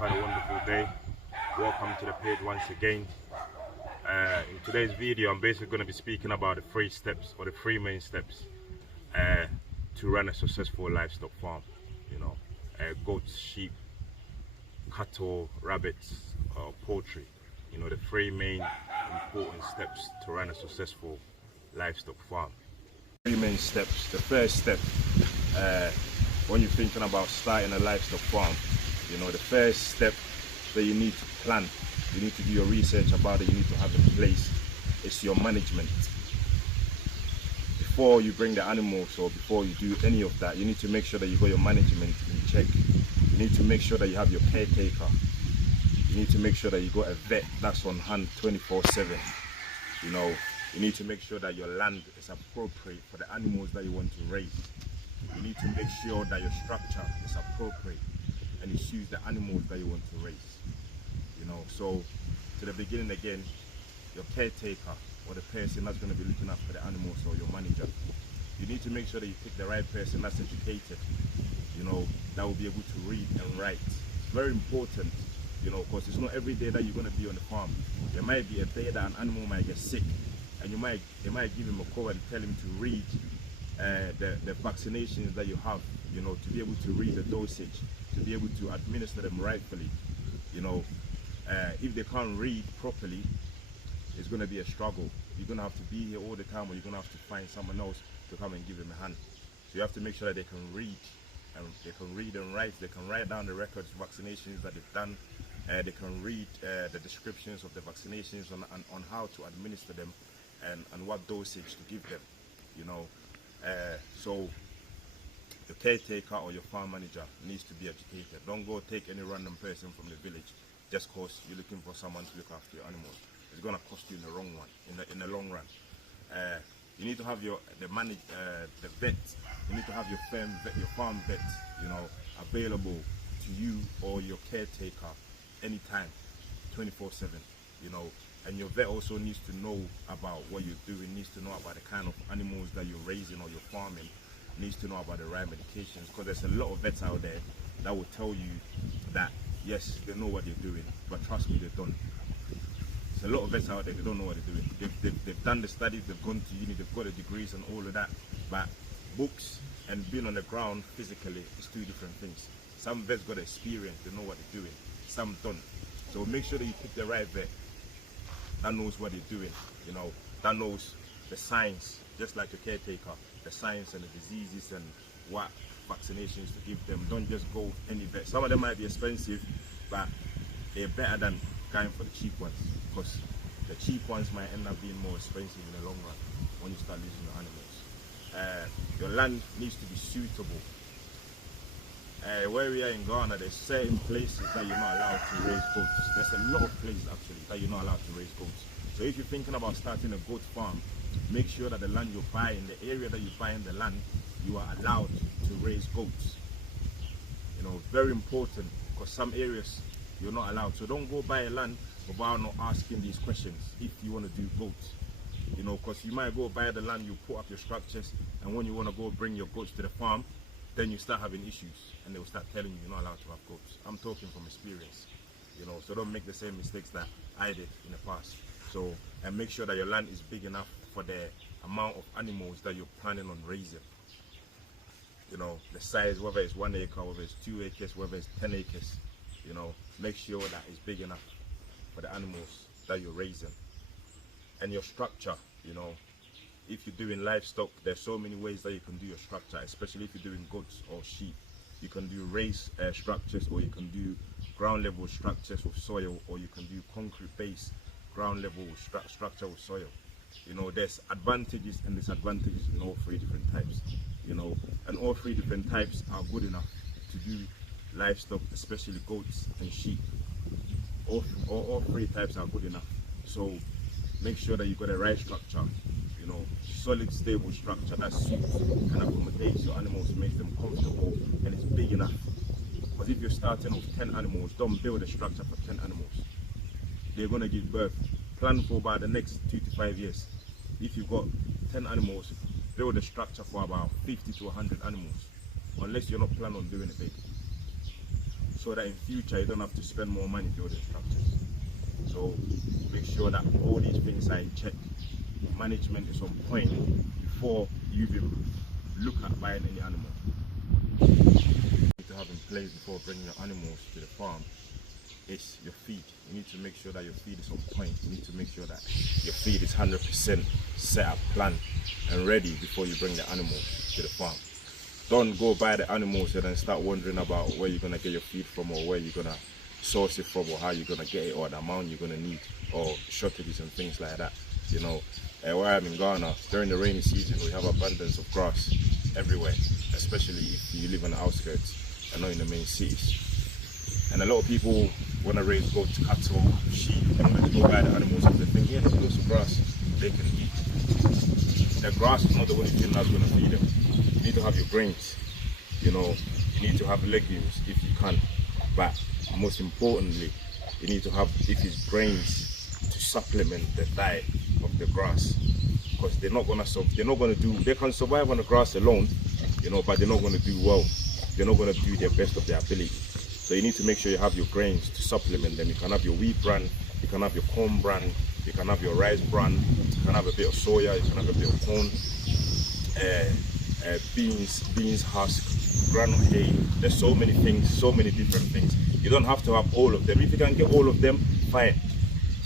quite a wonderful day. Welcome to the page once again. In today's video, I'm basically going to be speaking about the 3 steps, or the 3 main steps to run a successful livestock farm. Goats, sheep, cattle, rabbits, poultry. The 3 main important steps to run a successful livestock farm. 3 main steps. The first step, when you're thinking about starting a livestock farm, the first step that you need to plan, you need to do your research about it, you need to have in place, is your management. Before you bring the animals or before you do any of that, you need to make sure that you got your management in check. You need to make sure that you have your caretaker. You need to make sure that you got a vet that's on hand 24/7. You need to make sure that your land is appropriate for the animals that you want to raise. You need to make sure that your structure is appropriate and it suits the animals that you want to raise. So to the beginning again, your caretaker or the person that's going to be looking after the animals, or your manager, you need to make sure that you pick the right person that's educated, that will be able to read and write. It's very important, because it's not every day that you're going to be on the farm. There might be a day that an animal might get sick, and they might give him a call and tell him to read the vaccinations that you have, to be able to read the dosage, to be able to administer them rightfully. If they can't read properly, it's going to be a struggle. You're going to have to be here all the time, or you're going to have to find someone else to come and give them a hand. So you have to make sure that they can read, and they can read and write. They can write down the records, vaccinations that they've done. They can read the descriptions of the vaccinations on how to administer them, and what dosage to give them. So your caretaker or your farm manager needs to be educated. Don't go take any random person from the village just because you're looking for someone to look after your animals. It's going to cost you in the wrong one, in the long run. You need to have the vet. You need to have your farm vet, available to you or your caretaker anytime, 24/7. And your vet also needs to know about what you're doing, needs to know about the kind of animals that you're raising or you're farming, needs to know about the right medications, because there's a lot of vets out there that will tell you that yes, they know what they're doing, but trust me, they don't. There's a lot of vets out there, they don't know what they're doing. They've done the studies, they've gone to uni, they've got the degrees and all of that, but books and being on the ground physically is 2 different things. Some vets got experience, they know what they're doing, some don't. So make sure that you pick the right vet that knows what they're doing, that knows the science, just like your caretaker, the science and the diseases and what vaccinations to give them. Don't just go with any vet. Some of them might be expensive, but they're better than going for the cheap ones, because the cheap ones might end up being more expensive in the long run when you start losing your animals. Your land needs to be suitable. Where we are in Ghana, there's certain places that you're not allowed to raise goats. There's a lot of places actually that you're not allowed to raise goats. So if you're thinking about starting a goat farm, make sure that the land you're buying, the area that you're buying the land, you are allowed to raise goats. Very important, because some areas you're not allowed. So don't go buy a land without not asking these questions if you want to do goats. Because you might go buy the land, you put up your structures, and when you want to go bring your goats to the farm, then you start having issues, and they will start telling you you're not allowed to have goats. I'm talking from experience, so don't make the same mistakes that I did in the past. So, and make sure that your land is big enough for the amount of animals that you're planning on raising. The size, whether it's 1 acre, whether it's 2 acres, whether it's 10 acres, make sure that it's big enough for the animals that you're raising. And your structure, if you're doing livestock, there's so many ways that you can do your structure, especially if you're doing goats or sheep. You can do raised structures, or you can do ground level structures with soil, or you can do concrete base ground level structure with soil. There's advantages and disadvantages in all 3 different types, and all 3 different types are good enough to do livestock, especially goats and sheep. All 3 types are good enough. So make sure that you got the right structure, solid, stable structure that suits and accommodates your animals, makes them comfortable, and it's big enough. Because if you're starting with 10 animals, don't build a structure for 10 animals. They're going to give birth. Plan for about the next 2 to 5 years. If you've got 10 animals, build a structure for about 50 to 100 animals, unless you're not planning on doing it big. so that in future you don't have to spend more money building structures. So make sure that all these things are in check. Management is on point before you even look at buying any animal. You need to have in place before bringing your animals to the farm is your feed. You need to make sure that your feed is on point. You need to make sure that your feed is 100% set up, planned and ready before you bring the animals to the farm. Don't go buy the animals and then start wondering about where you're going to get your feed from, or where you're going to source it from, or how you're going to get it, or the amount you're going to need, or shortages and things like that. You know, where I'm in Ghana, during the rainy season, we have abundance of grass everywhere, especially if you live on the outskirts and not in the main cities. And a lot of people want to raise goats, cattle, sheep, and when they go buy the animals, they think, yeah, there's lots of grass they can eat. The grass is not the only thing that's going to feed them. You need to have your grains, you know, you need to have legumes if you can, but most importantly, you need to have, if it's grains, to supplement the diet of the grass, because they can survive on the grass alone, you know, but they're not going to do well. They're not going to do their best of their ability. So you need to make sure you have your grains to supplement them. You can have your wheat bran, you can have your corn bran, you can have your rice bran, you can have a bit of soya, you can have a bit of corn, beans husk, granite hay. There's so many things, so many different things. You don't have to have all of them. If you can get all of them, fine,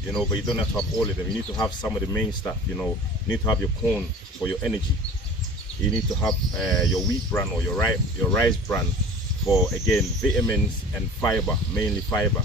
you know, but you don't have to have all of them. You need to have some of the main stuff, you know. You need to have your corn for your energy. You need to have your wheat bran or your rice bran for, again, vitamins and fiber, mainly fiber.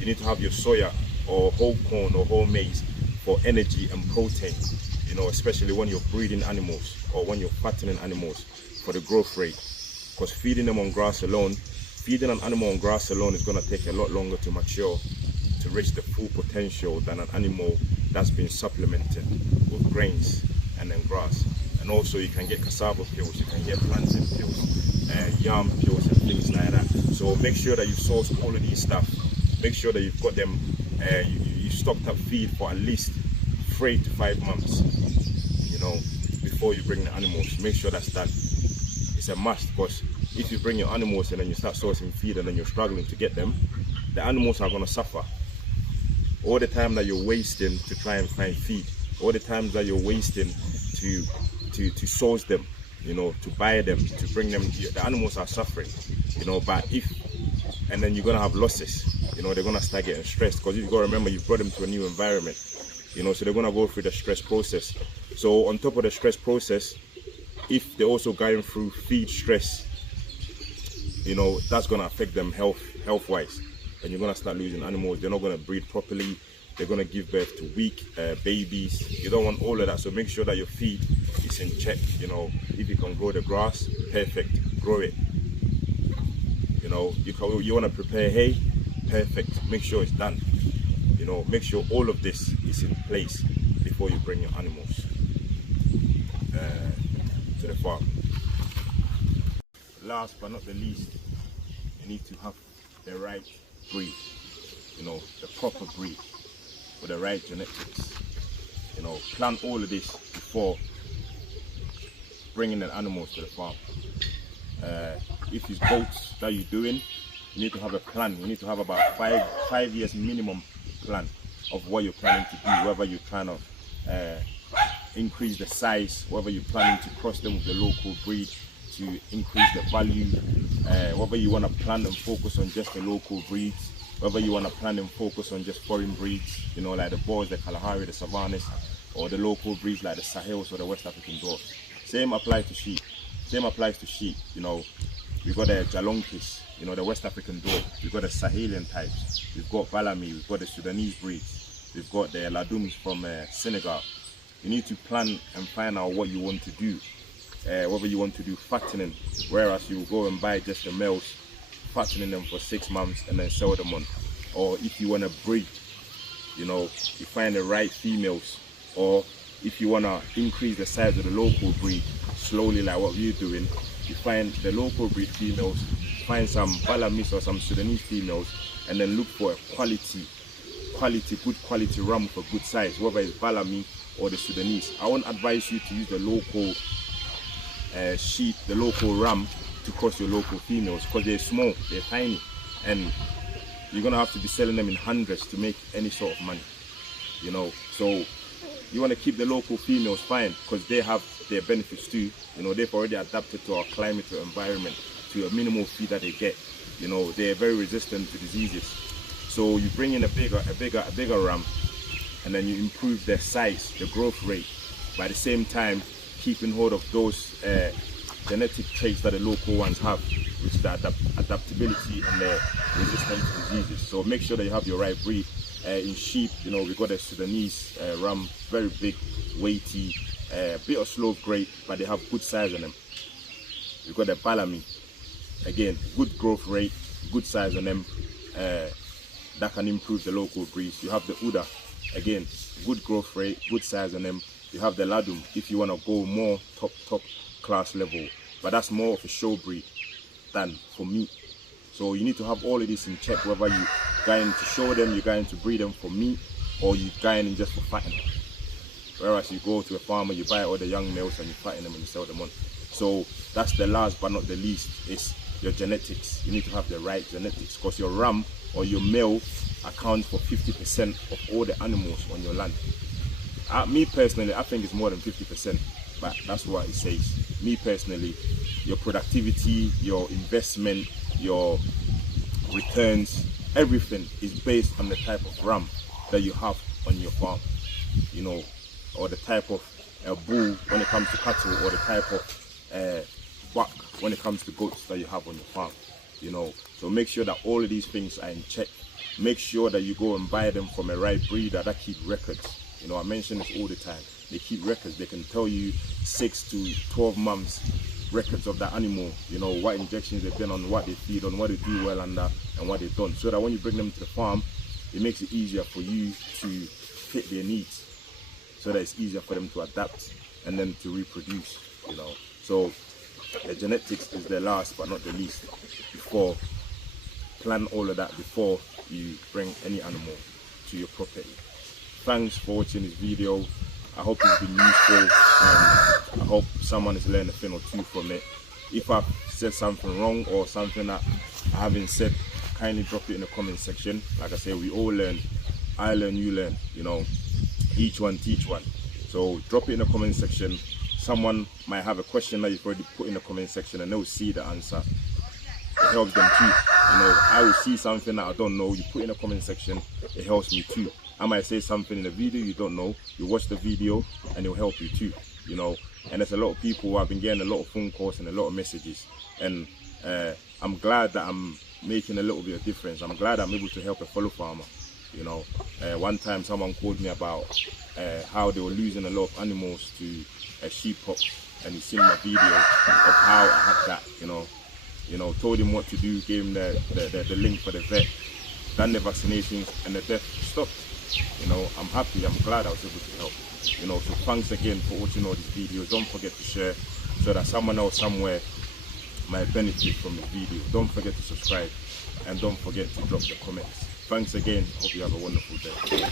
You need to have your soya or whole corn or whole maize for energy and protein, you know, especially when you're breeding animals or when you're fattening animals for the growth rate. Because feeding them on grass alone, feeding an animal on grass alone is going to take a lot longer to mature, to reach the full potential than an animal that's been supplemented with grains and then grass. And also you can get cassava pills, you can get plantain pills, yam pills and things like that. So make sure that you source all of these stuff. Make sure that you've got them, you stocked up feed for at least 3 to 5 months, you know, before you bring the animals. Make sure that's done. It's a must, because if you bring your animals and then you start sourcing feed and then you're struggling to get them, the animals are going to suffer. All the time that you're wasting to try and find feed, all the times that you're wasting to source them, you know, to buy them, to bring them, the animals are suffering, you know. But and then you're going to have losses, you know. They're going to start getting stressed, because you've got to remember you've brought them to a new environment, you know, so they're going to go through the stress process. So on top of the stress process, if they're also going through feed stress, you know, that's going to affect them health-wise, and you're going to start losing animals. They're not going to breed properly. They're going to give birth to weak babies. You don't want all of that, so make sure that your feed is in check, you know. If you can grow the grass, perfect, grow it. You know, you want to prepare hay, perfect, make sure it's done. You know, make sure all of this is in place before you bring your animals to the farm. Last but not the least, you need to have the right breed, you know, the proper breed with the right genetics. You know, plan all of this before bringing the animals to the farm. If it's goats that you're doing, you need to have a plan. You need to have about five years minimum plan of what you're planning to do, whether you're trying to increase the size, whether you're planning to cross them with the local breed to increase the value, whether you want to plan and focus on just the local breeds, whether you want to plan and focus on just foreign breeds, you know, like the Boers, the Kalahari, the Savannas, or the local breeds like the Sahels or the West African Dwarfs. Same applies to sheep. Same applies to sheep. You know, we've got the Jalonkis, you know, the West African Dwarf. We've got the Sahelian types. We've got Balami. We've got the Sudanese breeds. We've got the Ladums from Senegal. You need to plan and find out what you want to do. Whether you want to do fattening, whereas you go and buy just the males, fattening them for 6 months and then sell them on. Or if you want to breed, you know, you find the right females. Or if you want to increase the size of the local breed slowly, like what we're doing, you find the local breed females, find some Balamis or some Sudanese females, and then look for a good quality ram for good size, whether it's Balami or the Sudanese. I won't advise you to use the local sheep, the local ram, to cross your local females, because they're small, they're tiny, and you're gonna have to be selling them in hundreds to make any sort of money, you know. So you want to keep the local females fine because they have their benefits too. You know, they've already adapted to our climate or environment, to a minimal feed that they get. You know, they're very resistant to diseases. So you bring in a bigger ram, and then you improve their size, the growth rate, by the same time keeping hold of those genetic traits that the local ones have, which is the adaptability and the resistance to diseases. So make sure that you have your right breed. In sheep, you know, we got a Sudanese ram, very big, weighty, bit of slow grade, but they have good size on them. We got a Balami, again, good growth rate, good size on them, that can improve the local breeds. You have the Uda, again, good growth rate, good size on them. You have the Ladum, if you want to go more top class level, but that's more of a show breed than for meat. So you need to have all of this in check, whether you going to show them, you're going to breed them for meat, or you're going in just for fattening. Whereas you go to a farmer, you buy all the young males and you fatten them and you sell them on. So that's the last but not the least, is your genetics. You need to have the right genetics, because your ram or your male accounts for 50% of all the animals on your land. Me personally, I think it's more than 50%, but that's what it says. Me personally, your productivity, your investment, your returns, everything is based on the type of ram that you have on your farm, you know, or the type of bull when it comes to cattle, or the type of buck when it comes to goats that you have on your farm, you know. So make sure that all of these things are in check. Make sure that you go and buy them from a right breeder that keep records. You know, I mention this all the time. They keep records. They can tell you 6 to 12 months records of the animal, you know, what injections they've been on, what they feed on, what they do well under, and what they've done, so that when you bring them to the farm, it makes it easier for you to fit their needs, so that it's easier for them to adapt and then to reproduce, you know. So the genetics is the last but not the least. Before, plan all of that before you bring any animal to your property. Thanks for watching this video. I hope it's been useful, and I hope someone has learned a thing or two from it. If I've said something wrong or something that I haven't said, kindly drop it in the comment section. Like I say, we all learn. I learn, you learn, you know. Each one teach one. So drop it in the comment section. Someone might have a question that you've already put in the comment section, and they'll see the answer. It helps them too. You know, I will see something that I don't know, you put in the comment section, it helps me too. I might say something in the video you don't know, you watch the video and it'll help you too, you know. And there's a lot of people who have been getting a lot of phone calls and a lot of messages, and I'm glad that I'm making a little bit of difference. I'm glad I'm able to help a fellow farmer, you know. One time someone called me about how they were losing a lot of animals to sheep pox, and he's seen my video of how I had that, you know, told him what to do, gave him the link for the vet, done the vaccinations, and the death stopped. You know, I'm happy, I'm glad I was able to help. You know, so thanks again for watching all these videos. Don't forget to share so that someone else somewhere might benefit from the video. Don't forget to subscribe, and don't forget to drop the comments. Thanks again. Hope you have a wonderful day.